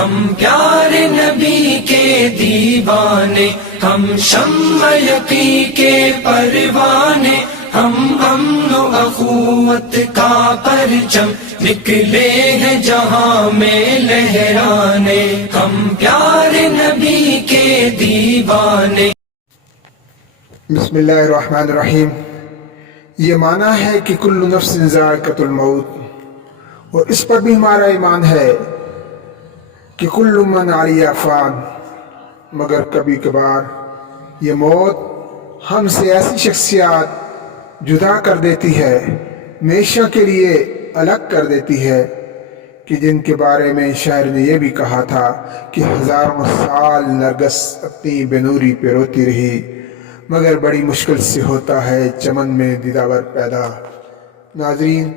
ہم پیارے نبی کے دیوانے، ہم شمع یقین کے پروانے، ہم امن و اخوت کا پرچم نکلے ہیں جہاں میں لہرانے، ہم پیارے نبی کے دیوانے۔ بسم اللہ الرحمن الرحیم۔ یہ معنی ہے کہ کل نفس ذائقۃ الموت، اور اس پر بھی ہمارا ایمان ہے کہ کل من علیہا فان، مگر کبھی کبھار یہ موت ہم سے ایسی شخصیات جدا کر دیتی ہے، ہمیشہ کے لیے الگ کر دیتی ہے، کہ جن کے بارے میں شاعر نے یہ بھی کہا تھا کہ ہزاروں سال نرگس اپنی بنوری پہ روتی رہی، مگر بڑی مشکل سے ہوتا ہے چمن میں دیداور پیدا۔ ناظرین،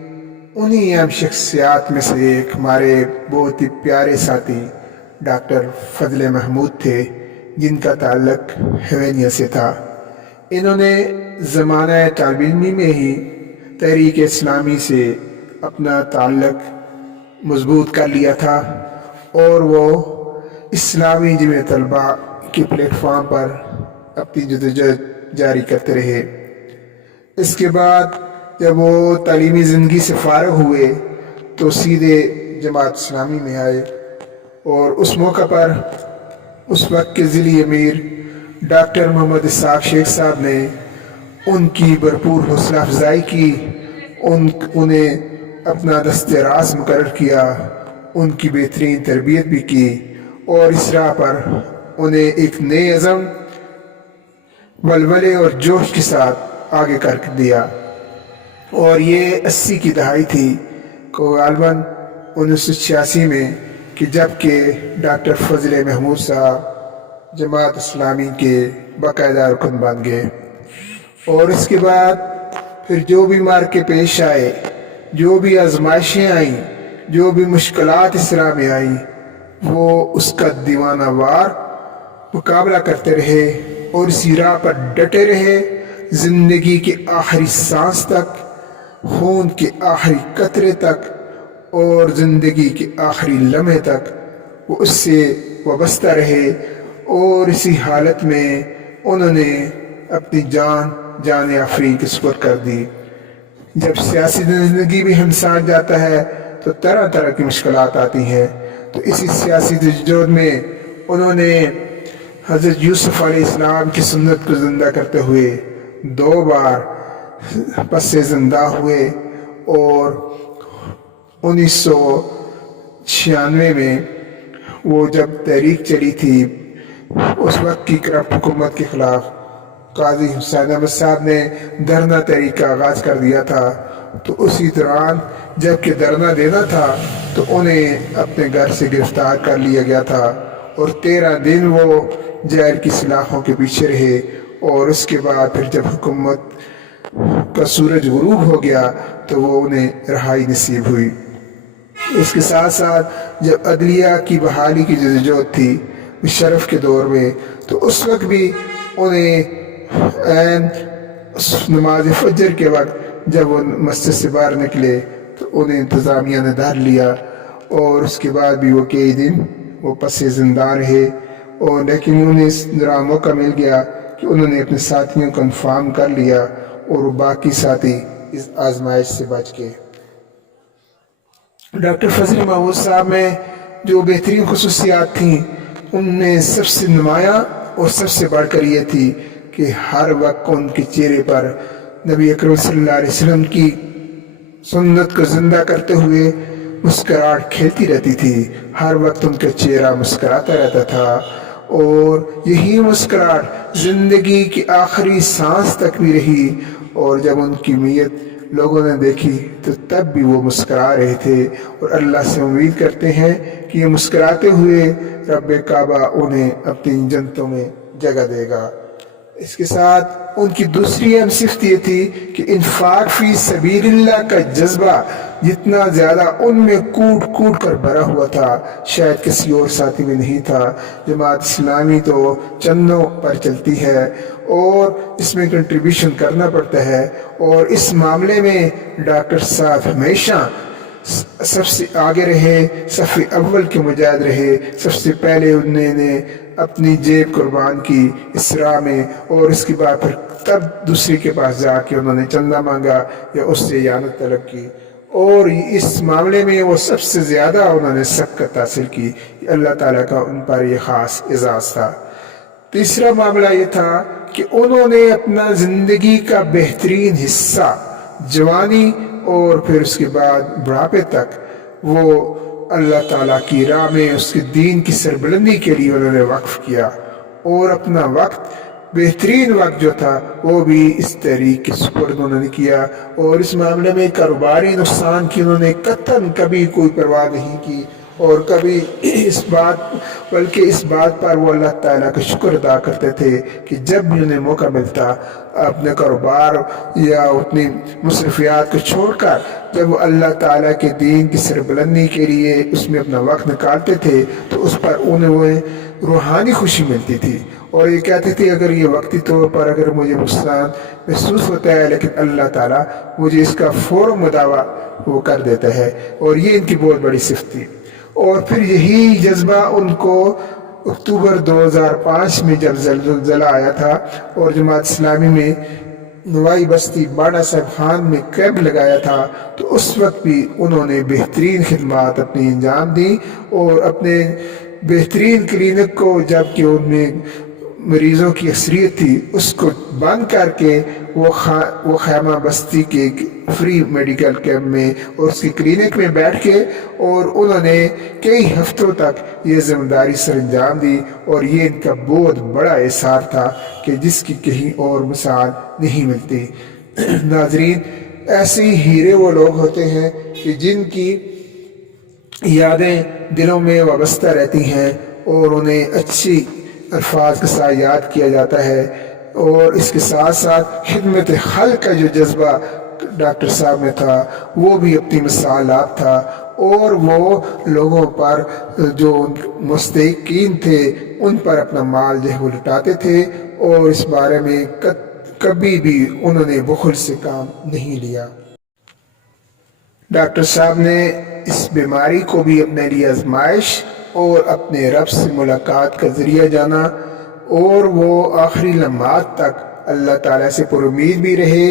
انہی اہم شخصیات میں سے ایک ہمارے بہت ہی پیارے ساتھی ڈاکٹر فضل محمود تھے، جن کا تعلق حوینیہ سے تھا۔ انہوں نے زمانہ طالب علمی میں ہی تحریک اسلامی سے اپنا تعلق مضبوط کر لیا تھا، اور وہ اسلامی جمع طلبہ کے پلیٹ فارم پر اپنی جدوجہد جاری کرتے رہے۔ اس کے بعد جب وہ تعلیمی زندگی سے فارغ ہوئے تو سیدھے جماعت اسلامی میں آئے، اور اس موقع پر اس وقت کے ضلعی امیر ڈاکٹر محمد اسحاق شیخ صاحب نے ان کی بھرپور حوصلہ افزائی کی، انہیں اپنا دست راست مقرر کیا، ان کی بہترین تربیت بھی کی، اور اس راہ پر انہیں ایک نئے عزم، ولولے اور جوش کے ساتھ آگے کر دیا۔ اور یہ 80 کی دہائی تھی، کو غالباً 1986 میں، کہ جب کہ ڈاکٹر فضل محمود صاحب جماعت اسلامی کے باقاعدہ رکن بن گئے۔ اور اس کے بعد پھر جو بھی مارکے پیش آئے، جو بھی آزمائشیں آئیں، جو بھی مشکلات اس راہ میں آئیں، وہ اس کا دیوانہ وار مقابلہ کرتے رہے اور اسی راہ پر ڈٹے رہے، زندگی کے آخری سانس تک، خون کے آخری قطرے تک، اور زندگی کے آخری لمحے تک وہ اس سے وابستہ رہے، اور اسی حالت میں انہوں نے اپنی جان آفرین کی سپرد کر دی۔ جب سیاسی زندگی بھی ہمسان جاتا ہے تو طرح طرح کی مشکلات آتی ہیں، تو اسی سیاسی جدوجہد میں انہوں نے حضرت یوسف علیہ السلام کی سنت کو زندہ کرتے ہوئے 2 بار پس زندہ ہوئے، اور 1996 میں وہ جب تحریک چلی تھی اس وقت کی کرپٹ حکومت کے خلاف، قاضی حسین احمد صاحب نے دھرنا تحریک کا آغاز کر دیا تھا، تو اسی دوران جب کہ دھرنا دینا تھا تو انہیں اپنے گھر سے گرفتار کر لیا گیا تھا، اور 13 دن وہ جیل کی سلاخوں کے پیچھے رہے، اور اس کے بعد پھر جب حکومت کا سورج غروب ہو گیا تو وہ انہیں رہائی نصیب ہوئی۔ اس کے ساتھ ساتھ جب عدلیہ کی بحالی کی جدوجہد تھی مشرف کے دور میں، تو اس وقت بھی انہیں عین نماز فجر کے وقت جب وہ مسجد سے باہر نکلے تو انہیں انتظامیہ نے دھر لیا، اور اس کے بعد بھی وہ کئی دن وہ پس زندہ رہے، اور لیکن انہیں اس دوران موقع مل گیا کہ انہوں نے اپنے ساتھیوں کو انفارم کر لیا، اور باقی ساتھی اس آزمائش سے بچ گئے۔ ڈاکٹر فضل محمود صاحب میں جو بہترین خصوصیات تھیں، ان میں سب سے نمایاں اور سب سے بڑھ کر یہ تھی کہ ہر وقت ان کے چہرے پر نبی اکرم صلی اللہ علیہ وسلم کی سنت کو زندہ کرتے ہوئے مسکراہٹ کھیلتی رہتی تھی، ہر وقت ان کا چہرہ مسکراتا رہتا تھا، اور یہی مسکراہٹ زندگی کی آخری سانس تک بھی رہی، اور جب ان کی میت لوگوں نے دیکھی تو تب بھی وہ مسکرا رہے تھے، اور اللہ سے امید کرتے ہیں کہ یہ مسکراتے ہوئے رب کعبہ انہیں اپنی جنتوں میں جگہ دے گا۔ اس کے ساتھ ان کی دوسری اہم صفت یہ تھی کہ انفاق فی سبیل اللہ کا جذبہ جتنا زیادہ ان میں کوٹ کوٹ کر بھرا ہوا تھا شاید کسی اور ساتھی میں نہیں تھا۔ جماعت اسلامی تو چندوں پر چلتی ہے اور اس میں کنٹریبیوشن کرنا پڑتا ہے، اور اس معاملے میں ڈاکٹر صاحب ہمیشہ سب سے آگے رہے، صف اول کے مجاہد رہے، سب سے پہلے انہوں نے اپنی جیب قربان کی اس راہ میں، اور اس کے بعد پھر تب دوسرے کے پاس جا کے انہوں نے چندہ مانگا یا اس سے اعانت طلب کی، اور اس معاملے میں وہ سب سے زیادہ انہوں نے سبقت حاصل کی۔ اللہ تعالیٰ کا ان پر یہ خاص اعزاز تھا۔ تیسرا معاملہ یہ تھا کہ انہوں نے اپنا زندگی کا بہترین حصہ جوانی اور پھر اس کے بعد بڑھاپے تک وہ اللہ تعالیٰ کی راہ میں اس کے دین کی سربلندی کے لیے انہوں نے وقف کیا، اور اپنا وقت بہترین وقت جو تھا وہ بھی اس تحریک کے سپرد انہوں نے کیا، اور اس معاملے میں کاروباری نقصان کی انہوں نے قطعاً کبھی کوئی پرواہ نہیں کی، اور کبھی بلکہ اس بات پر وہ اللہ تعالیٰ کا شکر ادا کرتے تھے کہ جب بھی انہیں موقع ملتا اپنے کاروبار یا اپنی مصروفیات کو چھوڑ کر جب وہ اللہ تعالیٰ کے دین کی سربلندی کے لیے اس میں اپنا وقت نکالتے تھے تو اس پر انہیں روحانی خوشی ملتی تھی، اور یہ کہتے تھے اگر یہ وقتی طور پر اگر مجھے نقصان محسوس ہوتا ہے لیکن اللہ تعالیٰ مجھے اس کا فوراً مداوع وہ کر دیتا ہے، اور یہ ان کی بہت بڑی صفت تھی۔ اور پھر یہی جذبہ ان کو اکتوبر 2005 میں جب زلزلہ آیا تھا اور جماعت اسلامی میں نوائی بستی باڑا صاحب خان میں کیمپ لگایا تھا، تو اس وقت بھی انہوں نے بہترین خدمات اپنی انجام دی، اور اپنے بہترین کلینک کو جب کہ ان میں مریضوں کی اکثریت تھی اس کو بند کر کے وہ خیمہ بستی کے فری میڈیکل کیمپ میں اور اس کی کلینک میں بیٹھ کے، اور انہوں نے کئی ہفتوں تک یہ ذمہ داری سر انجام دی، اور یہ ان کا بہت بڑا احسار تھا کہ جس کی کہیں اور مثال نہیں ملتی۔ ناظرین، ایسے ہی ہیرے وہ لوگ ہوتے ہیں کہ جن کی یادیں دلوں میں وابستہ رہتی ہیں اور انہیں اچھی الفاظ کے ساتھ یاد کیا جاتا ہے، اور اس کے ساتھ ساتھ خدمت خلق کا جو جذبہ ڈاکٹر صاحب میں تھا وہ بھی اپنی مثالات تھا، اور وہ لوگوں پر جو مستحقین تھے ان پر اپنا مال جو ہے وہ لٹاتے تھے، اور اس بارے میں کبھی بھی انہوں نے بخل سے کام نہیں لیا۔ ڈاکٹر صاحب نے اس بیماری کو بھی اپنے لیے آزمائش اور اپنے رب سے ملاقات کا ذریعہ جانا، اور وہ آخری لمحات تک اللہ تعالیٰ سے پر امید بھی رہے،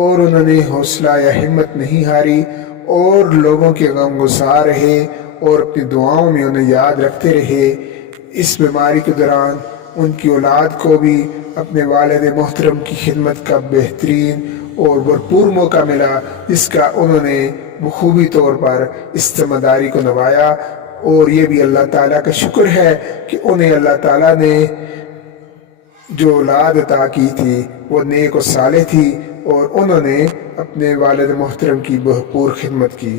اور انہوں نے حوصلہ یا ہمت نہیں ہاری، اور لوگوں کے غم گسار رہے، اور اپنی دعاؤں میں انہیں یاد رکھتے رہے۔ اس بیماری کے دوران ان کی اولاد کو بھی اپنے والد محترم کی خدمت کا بہترین اور بھرپور موقع ملا، جس کا انہوں نے بخوبی طور پر اس ذمہ داری کو نبھایا، اور یہ بھی اللہ تعالیٰ کا شکر ہے کہ انہیں اللہ تعالیٰ نے جو اولاد عطا کی تھی وہ نیک و صالح تھی، اور انہوں نے اپنے والد محترم کی بھرپور خدمت کی۔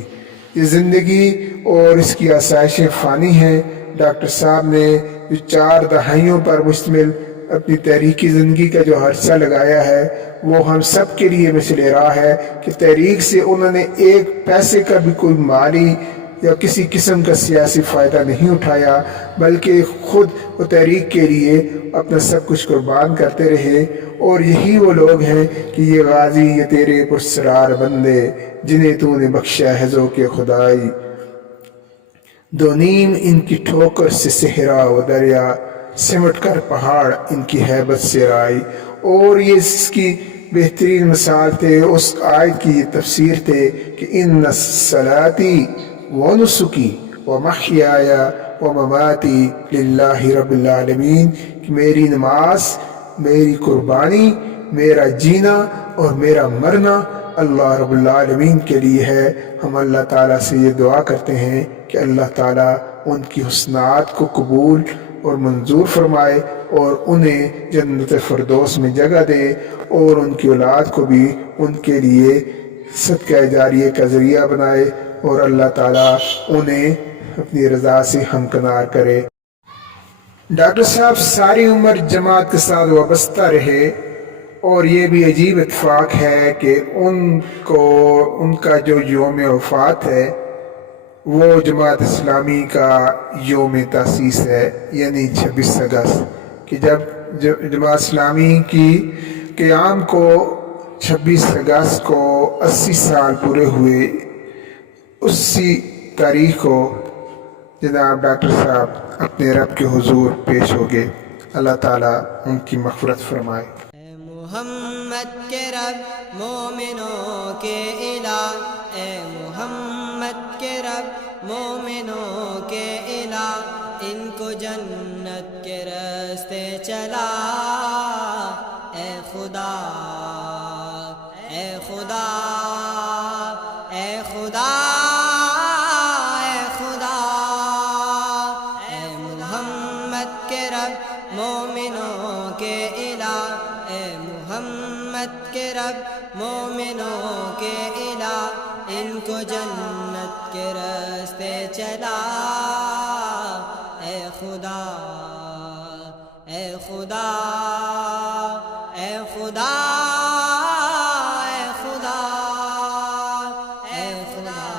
یہ زندگی اور اس کی آسائشیں فانی ہیں۔ ڈاکٹر صاحب نے جو 4 دہائیوں پر مشتمل اپنی تحریکی زندگی کا جو عرصہ لگایا ہے وہ ہم سب کے لیے مثل راہ ہے کہ تحریک سے انہوں نے ایک پیسے کا بھی کوئی مالی یا کسی قسم کا سیاسی فائدہ نہیں اٹھایا، بلکہ خود وہ تحریک کے لیے اپنا سب کچھ قربان کرتے رہے، اور یہی وہ لوگ ہیں کہ یہ غازی یہ تیرے پرسرار بندے جنہیں تو نے بخشا ہے ذوق خدائی، دو نیم ان کی ٹھوکر سے صحرا و دریا، سمٹ کر پہاڑ ان کی ہیبت سے رائی۔ اور یہ اس کی بہترین مثال تھے، اس آیت کی تفسیر تھے کہ ان صلاتی و نسکی و محیای و مماتی للہ رب العالمین، کہ میری نماز، میری قربانی، میرا جینا اور میرا مرنا اللہ رب العالمین کے لیے ہے۔ ہم اللہ تعالیٰ سے یہ دعا کرتے ہیں کہ اللہ تعالیٰ ان کی حسنات کو قبول اور منظور فرمائے، اور انہیں جنت فردوس میں جگہ دے، اور ان کی اولاد کو بھی ان کے لیے صدقہ جاریہ کا ذریعہ بنائے، اور اللہ تعالیٰ انہیں اپنی رضا سے ہمکنار کرے۔ ڈاکٹر صاحب ساری عمر جماعت کے ساتھ وابستہ رہے، اور یہ بھی عجیب اتفاق ہے کہ ان کا جو یوم وفات ہے وہ جماعت اسلامی کا یوم تاسیس ہے، یعنی 26 اگست، کہ جب جماعت اسلامی کی قیام کو 26 اگست کو 80 سال پورے ہوئے، اسی تاریخ کو جناب ڈاکٹر صاحب اپنے رب کے حضور پیش ہو گئے. اللہ تعالیٰ ان کی مغفرت فرمائے. اے محمد کے رب مومنوں کے الہ، اے محمد کے رب مومنوں کے الہ، ان کو جنت کے راستے چلا. اے خدا اے خدا اے خدا اے خدا، اے محمد کے رب مومنوں کے الہ، اے محمد کے رب مومنوں کے الہ، ان کو جنت کے راستے چلا. اے خدا اے خدا اے خدا اے خدا اے خدا.